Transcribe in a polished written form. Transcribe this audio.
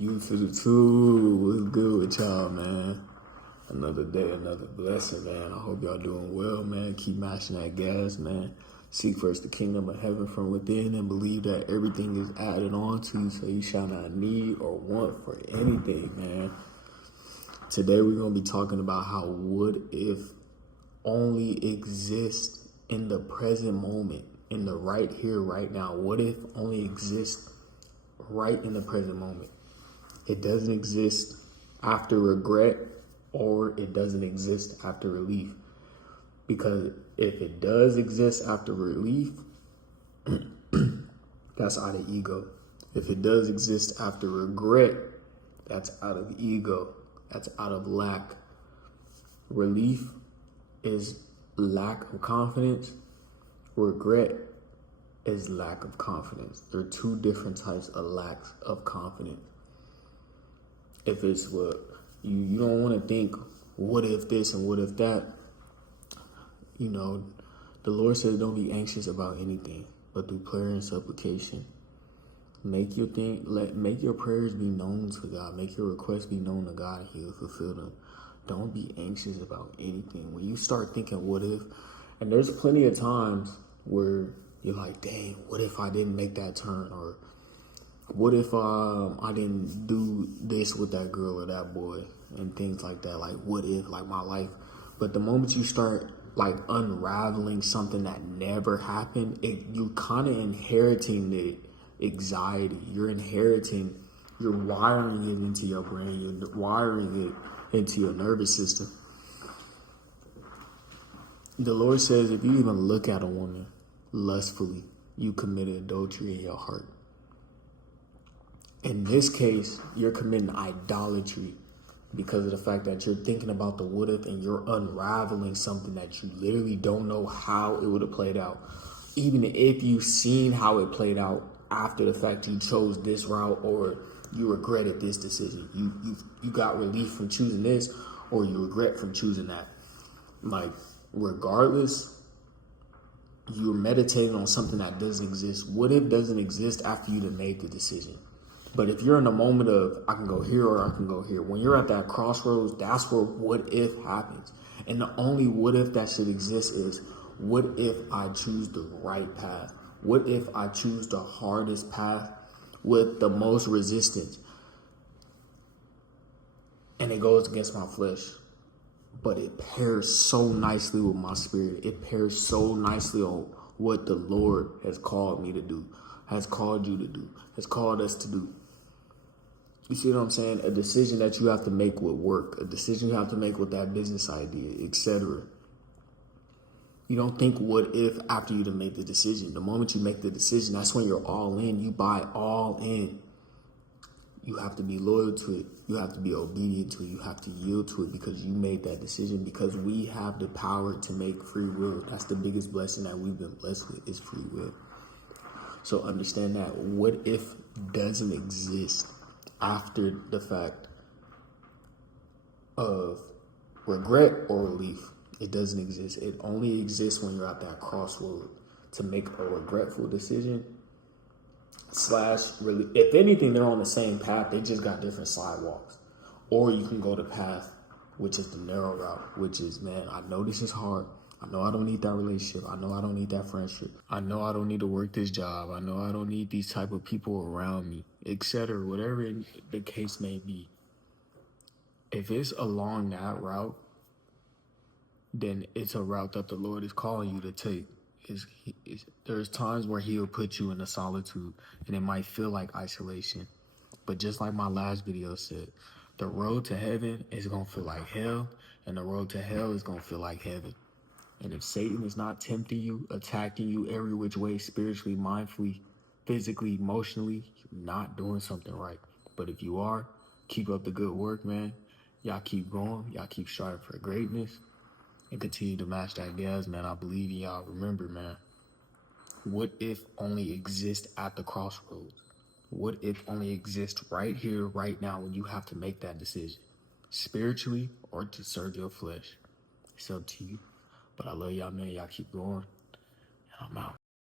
You for the two. What's good with y'all, man? Another day, another blessing, man. I hope y'all doing well, man. Keep mashing that gas, man. Seek first the kingdom of heaven from within and believe that everything is added on to you so you shall not need or want for anything, man. Today we're going to be talking about how what if only exists in the present moment, in the right here, right now. What if only exists right in the present moment. It doesn't exist after regret, or it doesn't exist after relief. Because if it does exist after relief, that's out of ego. If it does exist after regret, that's out of ego. That's out of lack. Relief is lack of confidence. Regret is lack of confidence. There are two different types of lacks of confidence. If it's what you don't want to think, what if this and what if that, the Lord says don't be anxious about anything, but through prayer and supplication. Make your prayers be known to God. Make your requests be known to God and He will fulfill them. Don't be anxious about anything. When you start thinking what if, and there's plenty of times where you're like, dang, what if I didn't make that turn? Or what if I didn't do this with that girl or that boy? And things like that. Like, what if, like my life. But the moment you start like unraveling something that never happened, you're kind of inheriting the anxiety. You're wiring it into your brain. You're wiring it into your nervous system. The Lord says if you even look at a woman lustfully, you committed adultery in your heart. In this case, you're committing idolatry because of the fact that you're thinking about the what if and you're unraveling something that you literally don't know how it would have played out. Even if you've seen how it played out after the fact you chose this route or you regretted this decision. You got relief from choosing this or you regret from choosing that. Like, regardless, you're meditating on something that doesn't exist. What if doesn't exist after you have made the decision? But if you're in a moment of, I can go here or I can go here, when you're at that crossroads, that's where what if happens. And the only what if that should exist is, what if I choose the right path? What if I choose the hardest path with the most resistance? And it goes against my flesh. But it pairs so nicely with my spirit. It pairs so nicely on what the Lord has called me to do, has called you to do, has called us to do. You see what I'm saying? A decision that you have to make with work, a decision you have to make with that business idea, etc. You don't think what if after you to make the decision. The moment you make the decision, that's when you're all in. You buy all in. You have to be loyal to it. You have to be obedient to it. You have to yield to it because you made that decision, because we have the power to make free will. That's the biggest blessing that we've been blessed with, is free will. So understand that what if doesn't exist after the fact of regret or relief. It doesn't exist. It only exists when you're at that crossroad to make a regretful decision / relief. If anything, they're on the same path. They just got different sidewalks. Or you can go the path, which is the narrow route, which is, man, I know this is hard. I know I don't need that relationship. I know I don't need that friendship. I know I don't need to work this job. I know I don't need these type of people around me, etc. Whatever the case may be. If it's along that route, then it's a route that the Lord is calling you to take. There's times where He'll put you in a solitude, and it might feel like isolation. But just like my last video said, the road to heaven is going to feel like hell, and the road to hell is going to feel like heaven. And if Satan is not tempting you, attacking you every which way, spiritually, mindfully, physically, emotionally, you're not doing something right. But if you are, keep up the good work, man. Y'all keep going. Y'all keep striving for greatness and continue to match that gas, man. I believe in y'all. Remember, man, what if only exists at the crossroads? What if only exists right here, right now, when you have to make that decision, spiritually or to serve your flesh? It's up to you. But I love y'all, man. Y'all keep going. And I'm out.